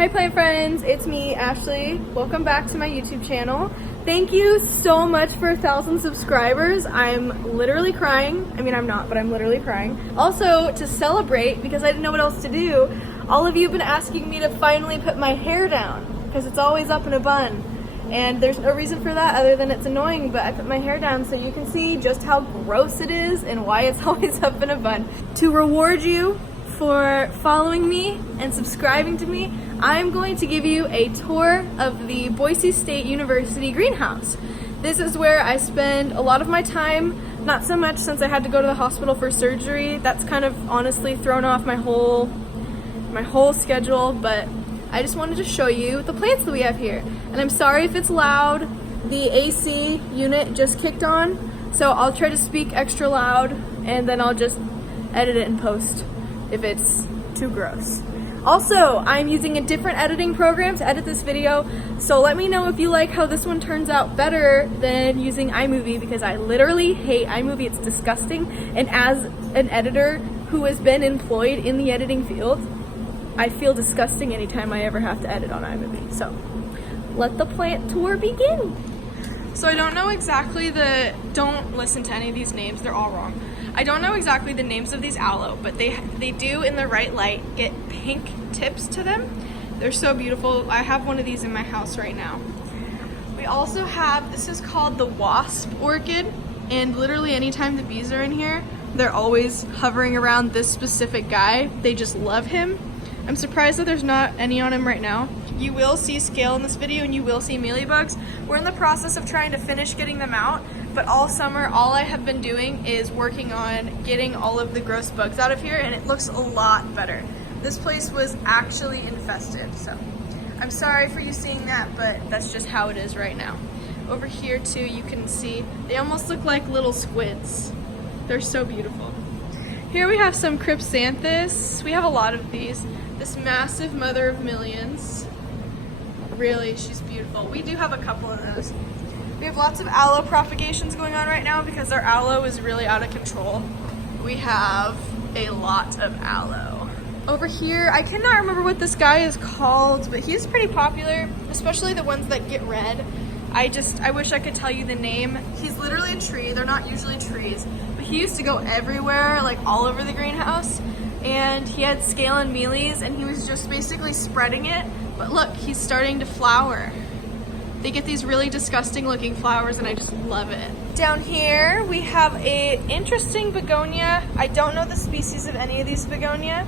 Hi plant friends, it's me, Ashley. Welcome back to my YouTube channel. Thank you so much for 1,000 subscribers. I'm literally crying. I mean, I'm not, but I'm literally crying. Also, to celebrate, because I didn't know what else to do, all of you have been asking me to finally put my hair down, because it's always up in a bun. And there's no reason for that other than it's annoying, but I put my hair down so you can see just how gross it is and why it's always up in a bun. To reward you for following me and subscribing to me, I'm going to give you a tour of the Boise State University greenhouse. This is where I spend a lot of my time, not so much since I had to go to the hospital for surgery. That's kind of honestly thrown off my whole schedule, but I just wanted to show you the plants that we have here. And I'm sorry if it's loud. The AC unit just kicked on, so I'll try to speak extra loud and then I'll just edit it in post if it's too gross. Also, I'm using a different editing program to edit this video, so let me know if you like how this one turns out better than using iMovie, because I literally hate iMovie. It's disgusting, and as an editor who has been employed in the editing field, I feel disgusting anytime I ever have to edit on iMovie. So, let the plant tour begin. So I don't know exactly don't listen to any of these names, they're all wrong. I don't know exactly the names of these aloe, but they do, in the right light, get pink tips to them. They're so beautiful. I have one of these in my house right now. We also have, this is called the wasp orchid, and literally anytime the bees are in here, they're always hovering around this specific guy. They just love him. I'm surprised that there's not any on him right now. You will see scale in this video and you will see mealybugs. We're in the process of trying to finish getting them out, but all summer, all I have been doing is working on getting all of the gross bugs out of here, and it looks a lot better. This place was actually infested, so I'm sorry for you seeing that, but that's just how it is right now. Over here too, you can see, they almost look like little squids. They're so beautiful. Here we have some crypsanthus. We have a lot of these. This massive mother of millions. Really, she's beautiful. We do have a couple of those. We have lots of aloe propagations going on right now because our aloe is really out of control. We have a lot of aloe. Over here, I cannot remember what this guy is called, but he's pretty popular, especially the ones that get red. I wish I could tell you the name. He's literally a tree. They're not usually trees, but he used to go everywhere, like all over the greenhouse. And he had scale and mealies, and he was just basically spreading it. But look, he's starting to flower. They get these really disgusting looking flowers, and I just love it. Down here, we have an interesting begonia. I don't know the species of any of these begonia,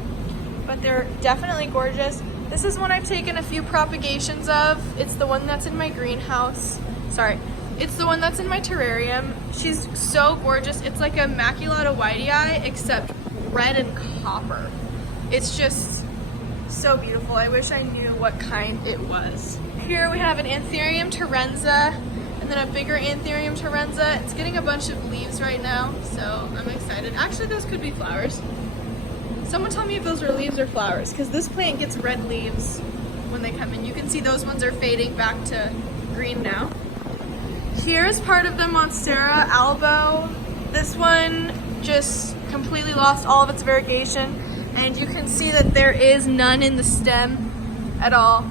but they're definitely gorgeous. This is one I've taken a few propagations of. It's the one that's in my greenhouse. Sorry, it's the one that's in my terrarium. She's so gorgeous. It's like a maculata whitei, except red and copper. It's just so beautiful. I wish I knew what kind it was. Here we have an Anthurium terenza and then a bigger Anthurium terenza. It's getting a bunch of leaves right now, so I'm excited. Actually, those could be flowers. Someone tell me if those are leaves or flowers, because this plant gets red leaves when they come in. You can see those ones are fading back to green now. Here's part of the Monstera albo. This one just completely lost all of its variegation, and you can see that there is none in the stem at all.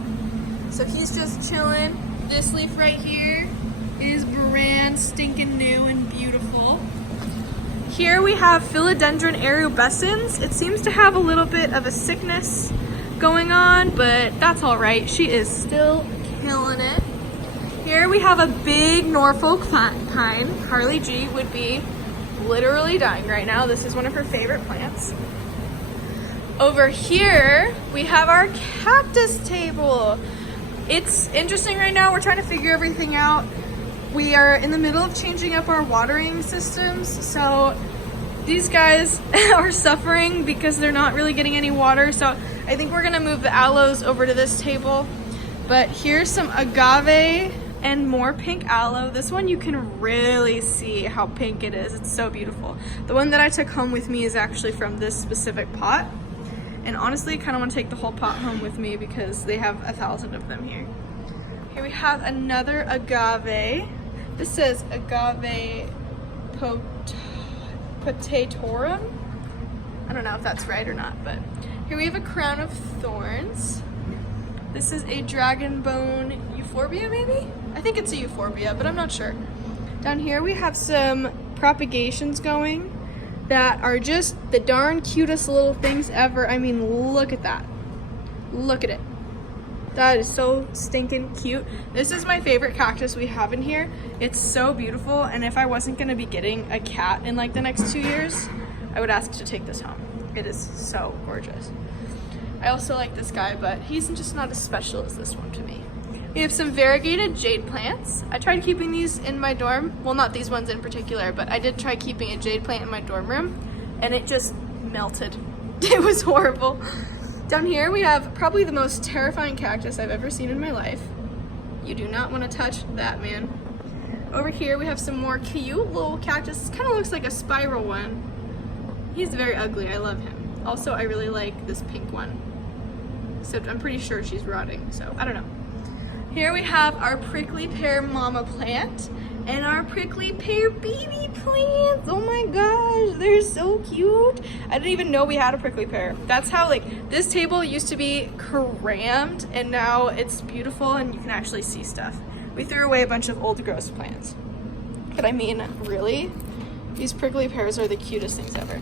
So he's just chilling. This leaf right here is brand stinking new and beautiful. Here we have Philodendron erubescens. It seems to have a little bit of a sickness going on, but that's all right. She is still killing it. Here we have a big Norfolk pine. Harley G would be literally dying right now. This is one of her favorite plants. Over here, we have our cactus table. It's interesting right now. We're trying to figure everything out. We are in the middle of changing up our watering systems, so these guys are suffering because they're not really getting any water. So I think we're gonna move the aloes over to this table. But here's some agave and more pink aloe. This one you can really see how pink it is. It's so beautiful. The one that I took home with me is actually from this specific pot. And honestly, I kind of want to take the whole pot home with me because they have 1,000 of them here. Here we have another agave. This says agave potatorum. I don't know if that's right or not, but here we have a crown of thorns. This is a dragon bone euphorbia, maybe? I think it's a euphorbia, but I'm not sure. Down here we have some propagations going that are just the darn cutest little things ever. I mean, look at that. Look at it. That is so stinking cute. This is my favorite cactus we have in here. It's so beautiful, and if I wasn't gonna be getting a cat in like the next 2 years, I would ask to take this home. It is so gorgeous. I also like this guy, but he's just not as special as this one to me. We have some variegated jade plants. I tried keeping these in my dorm. Well, not these ones in particular, but I did try keeping a jade plant in my dorm room, and it just melted. It was horrible. Down here we have probably the most terrifying cactus I've ever seen in my life. You do not want to touch that, man. Over here we have some more cute little cactus. Kind of looks like a spiral one. He's very ugly. I love him. Also, I really like this pink one. Except I'm pretty sure she's rotting, so I don't know. Here we have our prickly pear mama plant and our prickly pear baby plants. Oh my gosh, they're so cute. I didn't even know we had a prickly pear. That's how, like, this table used to be crammed and now it's beautiful and you can actually see stuff. We threw away a bunch of old gross plants. But I mean, really? These prickly pears are the cutest things ever.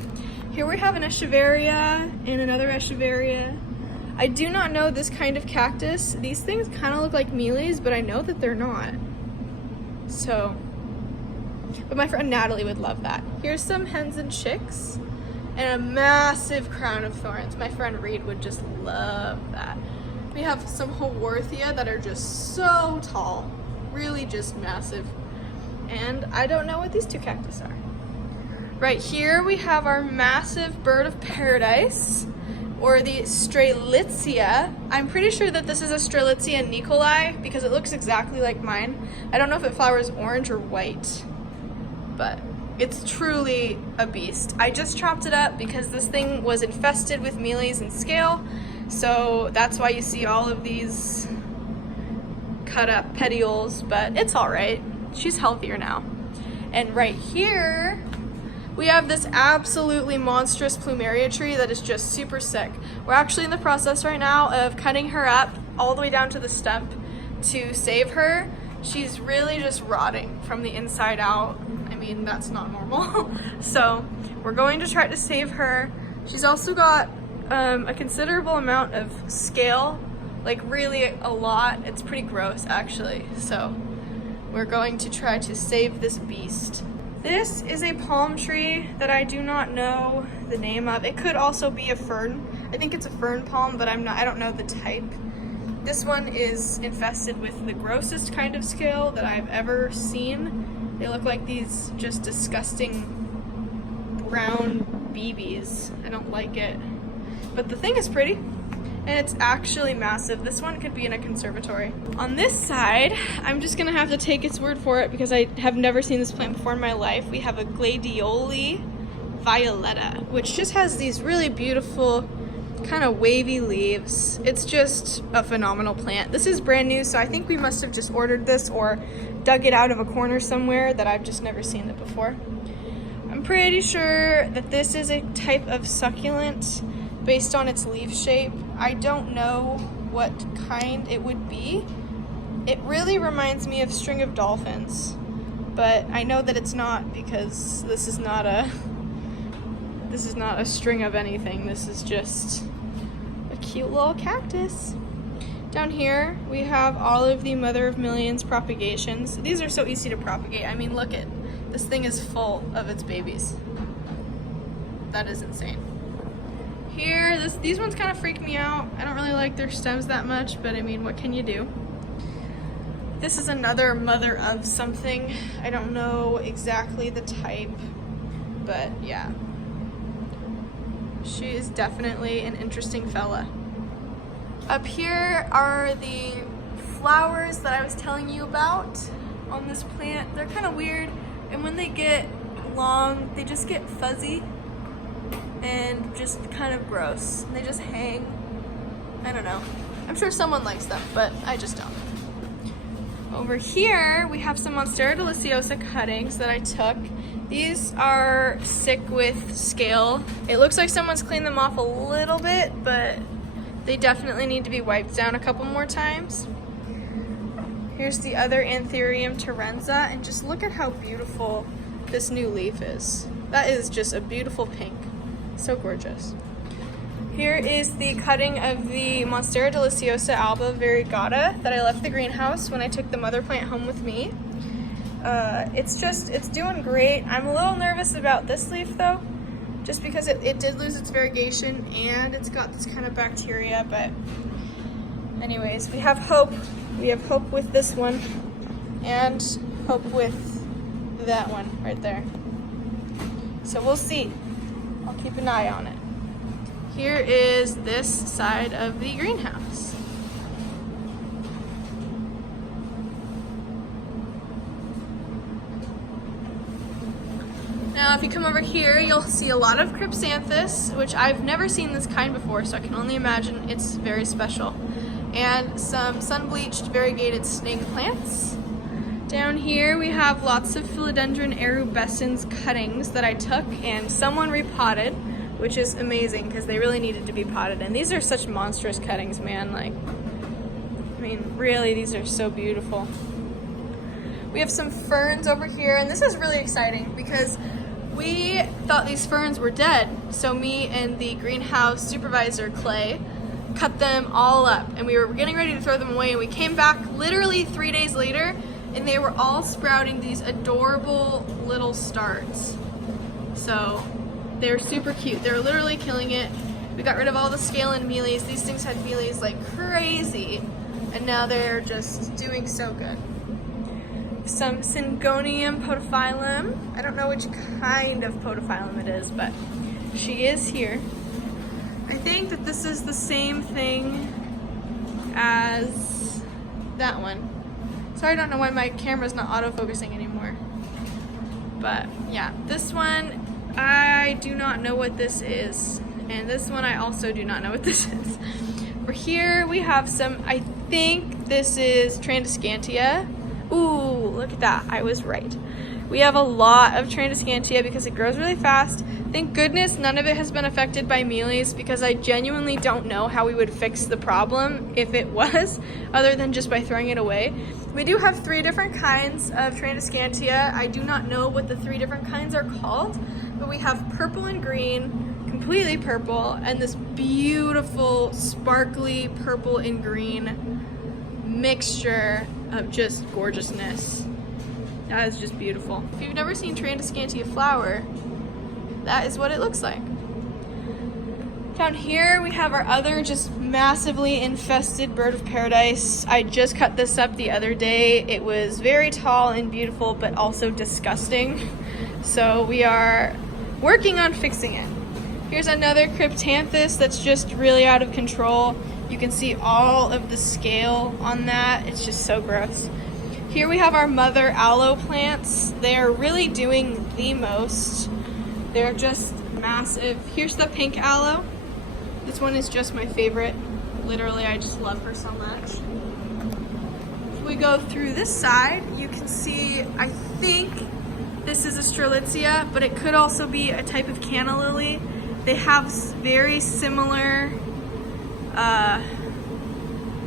Here we have an echeveria and another echeveria. I do not know this kind of cactus. These things kind of look like mealies, but I know that they're not. So, but my friend Natalie would love that. Here's some hens and chicks and a massive crown of thorns. My friend Reed would just love that. We have some Haworthia that are just so tall, really just massive. And I don't know what these two cactus are. Right here we have our massive bird of paradise, or the Strelitzia. I'm pretty sure that this is a Strelitzia Nicolai because it looks exactly like mine. I don't know if it flowers orange or white, but it's truly a beast. I just chopped it up because this thing was infested with mealies and scale, so that's why you see all of these cut up petioles, but it's all right. She's healthier now. And right here, we have this absolutely monstrous plumeria tree that is just super sick. We're actually in the process right now of cutting her up all the way down to the stump to save her. She's really just rotting from the inside out. I mean, that's not normal. So we're going to try to save her. She's also got a considerable amount of scale, like really a lot. It's pretty gross actually. So we're going to try to save this beast. This is a palm tree that I do not know the name of. It could also be a fern. I think it's a fern palm, but I don't know the type. This one is infested with the grossest kind of scale that I've ever seen. They look like these just disgusting brown BBs. I don't like it. But the thing is pretty, and it's actually massive. This one could be in a conservatory. On this side, I'm just gonna have to take its word for it because I have never seen this plant before in my life. We have a gladioli violetta, which just has these really beautiful kind of wavy leaves. It's just a phenomenal plant. This is brand new, so I think we must have just ordered this or dug it out of a corner somewhere that I've just never seen it before. I'm pretty sure that this is a type of succulent based on its leaf shape. I don't know what kind it would be. It really reminds me of string of dolphins, but I know that it's not because this is not a string of anything. This is just a cute little cactus. Down here we have all of the mother of millions propagations. These are so easy to propagate. I mean, look at this thing is full of its babies. That is insane. Here, these ones kind of freak me out. I don't really like their stems that much, but I mean, what can you do? This is another mother of something. I don't know exactly the type, but yeah. She is definitely an interesting fella. Up here are the flowers that I was telling you about on this plant. They're kind of weird, and when they get long, they just get fuzzy and just kind of gross. They just hang. I don't know. I'm sure someone likes them, but I just don't. Over here, we have some Monstera deliciosa cuttings that I took. These are sick with scale. It looks like someone's cleaned them off a little bit, but They definitely need to be wiped down a couple more times. Here's the other Anthurium terenza, and just look at how beautiful this new leaf is. That is just a beautiful pink. So gorgeous. Here is the cutting of the Monstera deliciosa alba variegata that I left the greenhouse when I took the mother plant home with me. It's doing great. I'm a little nervous about this leaf though, just because it did lose its variegation and it's got this kind of bacteria, but anyways, we have hope. We have hope with this one and hope with that one right there. So we'll see. I'll keep an eye on it. Here is this side of the greenhouse. Now if you come over here, you'll see a lot of Crypsanthus, which I've never seen this kind before, so I can only imagine it's very special. And some sun-bleached variegated snake plants. Down here we have lots of Philodendron erubescens cuttings that I took and someone repotted, which is amazing because they really needed to be potted. And these are such monstrous cuttings, man. Like, I mean, really, these are so beautiful. We have some ferns over here, and this is really exciting because we thought these ferns were dead. So me and the greenhouse supervisor, Clay, cut them all up, and we were getting ready to throw them away, and we came back literally 3 days later, and they were all sprouting these adorable little starts. So they're super cute. They're literally killing it. We got rid of all the scale and mealies. These things had mealies like crazy, and now they're just doing so good. Some Syngonium podophyllum. I don't know which kind of podophyllum it is, but she is here. I think that this is the same thing as that one. Sorry, I don't know why my camera's not autofocusing anymore. But yeah, this one, I do not know what this is. And this one, I also do not know what this is. Over here, we have some, I think this is Trandescantia. Ooh, look at that, I was right. We have a lot of Trandescantia because it grows really fast. Thank goodness none of it has been affected by mealies because I genuinely don't know how we would fix the problem if it was, other than just by throwing it away. We do have 3 different kinds of Trandescantia. I do not know what the 3 different kinds are called, but we have purple and green, completely purple, and this beautiful sparkly purple and green mixture of just gorgeousness. That is just beautiful. If you've never seen Trandescantia flower, that is what it looks like. Down here we have our other just massively infested bird of paradise. I just cut this up the other day. It was very tall and beautiful, but also disgusting. So we are working on fixing it. Here's another Cryptanthus that's just really out of control. You can see all of the scale on that. It's just so gross. Here we have our mother aloe plants. They're really doing the most. They're just massive. Here's the pink aloe. This one is just my favorite. Literally, I just love her so much. If we go through this side, you can see, I think this is a Strelitzia, but it could also be a type of canna lily. They have very similar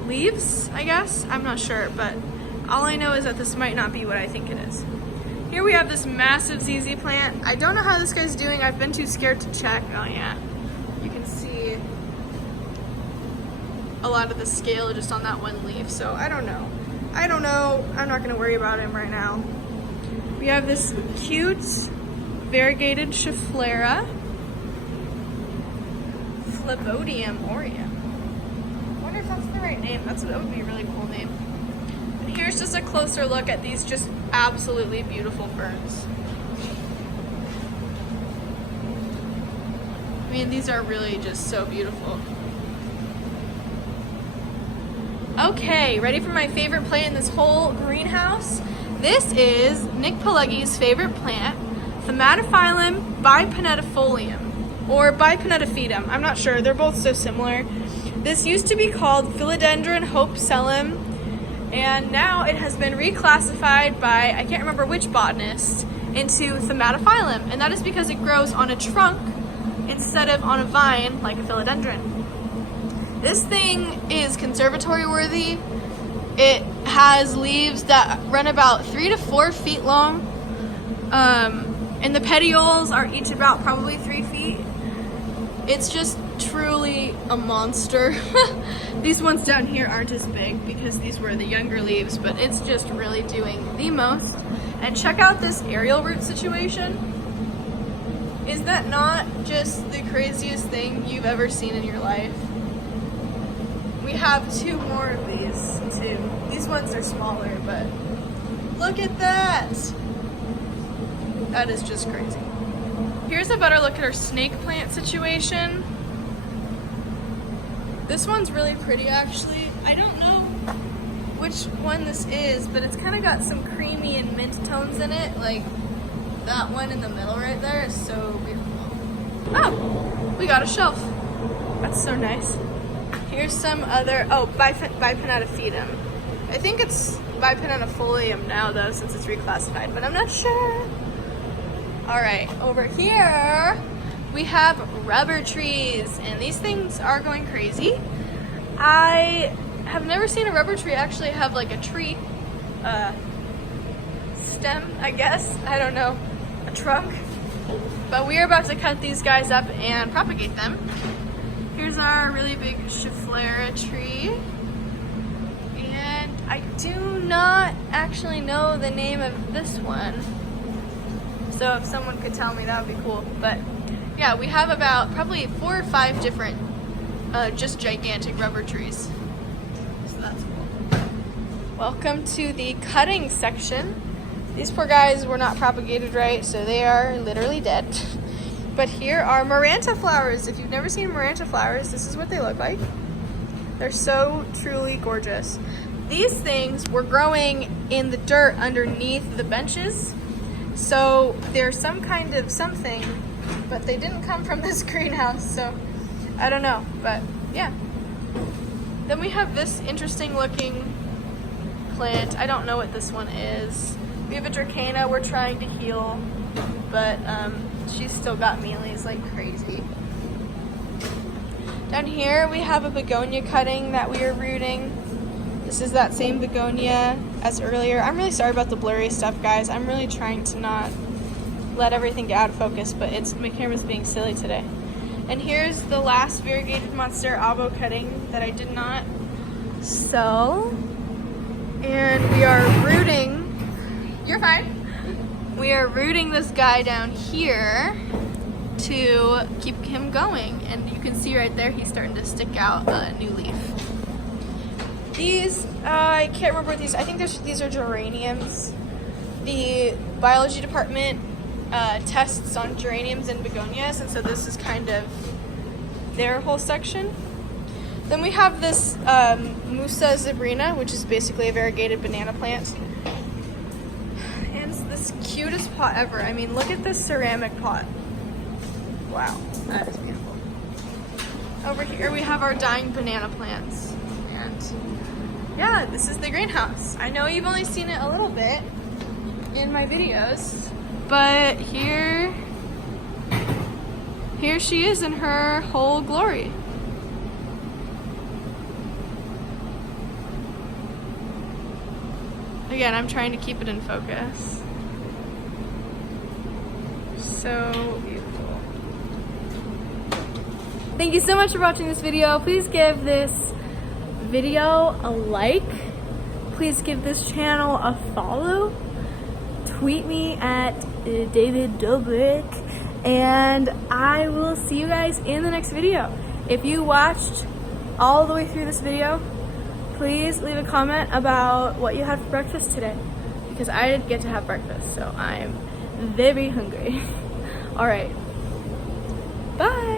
leaves, I guess. I'm not sure, but all I know is that this might not be what I think it is. Here we have this massive ZZ plant. I don't know how this guy's doing. I've been too scared to check. Oh yeah, you can see a lot of the scale just on that one leaf, so I don't know. I'm not gonna worry about him right now. We have this cute variegated schefflera. Phlebodium aureum. I wonder if that's the right name. That would be a really cool name. And here's just a closer look at these just absolutely beautiful ferns. I mean, these are really just so beautiful. Okay, ready for my favorite plant in this whole greenhouse? This is Nick Pileggi's favorite plant, Thaumatophyllum bipinnatifolium, or bipinnatiphytum. I'm not sure, they're both so similar. This used to be called Philodendron hopesalum, and now it has been reclassified by, I can't remember which botanist, into Thaumatophyllum, and that is because it grows on a trunk instead of on a vine like a philodendron. This thing is conservatory worthy. It has leaves that run about 3 to 4 feet long. And the petioles are each about probably 3 feet. It's just truly a monster. These ones down here aren't as big because these were the younger leaves, but it's just really doing the most. And check out this aerial root situation. Is that not just the craziest thing you've ever seen in your life? We have 2 more of these too. These ones are smaller, but look at that. That is just crazy. Here's a better look at our snake plant situation. This one's really pretty actually. I don't know which one this is, but it's kind of got some creamy and mint tones in it. Like that one in the middle right there is so beautiful. Oh, we got a shelf. That's so nice. Here's some other, oh, Bipinetophytum. I think it's Bipinetofolium now though, since it's reclassified, but I'm not sure. All right, over here, we have rubber trees, and these things are going crazy. I have never seen a rubber tree actually have like a tree stem, I guess. I don't know, a trunk. But we are about to cut these guys up and propagate them. Here's our really big schefflera tree. And I do not actually know the name of this one. So if someone could tell me, that would be cool. But yeah, we have about probably 4 or 5 different just gigantic rubber trees. So that's cool. Welcome to the cutting section. These poor guys were not propagated right, so they are literally dead. But here are Maranta flowers. If you've never seen Maranta flowers, this is what they look like. They're so truly gorgeous. These things were growing in the dirt underneath the benches. So they're some kind of something, but they didn't come from this greenhouse, so I don't know, but yeah. Then we have this interesting looking plant. I don't know what this one is. We have a Dracana we're trying to heal, but she's still got mealies like crazy. Down here we have a begonia cutting that we are rooting. This is that same begonia as earlier. I'm really sorry about the blurry stuff, guys. I'm really trying to not let everything get out of focus, but my camera's being silly today. And here's the last variegated monster avo cutting that I did not sell. And we are rooting, you're fine. We are rooting this guy down here to keep him going. And you can see right there, he's starting to stick out a new leaf. These, I can't remember what these, I think these are geraniums. The biology department tests on geraniums and begonias, and so this is kind of their whole section. Then we have this Musa zebrina, which is basically a variegated banana plant. And it's this cutest pot ever. I mean, look at this ceramic pot. Wow, that is beautiful. Over here we have our dying banana plants. And yeah, this is the greenhouse. I know you've only seen it a little bit in my videos, but here she is in her whole glory. Again, I'm trying to keep it in focus. So beautiful. Thank you so much for watching this video. Please give this video a like. Please give this channel a follow. Tweet me at David Dobrik, and I will see you guys in the next video. If you watched all the way through this video, please leave a comment about what you had for breakfast today, because I didn't get to have breakfast, so I'm very hungry. All right, bye.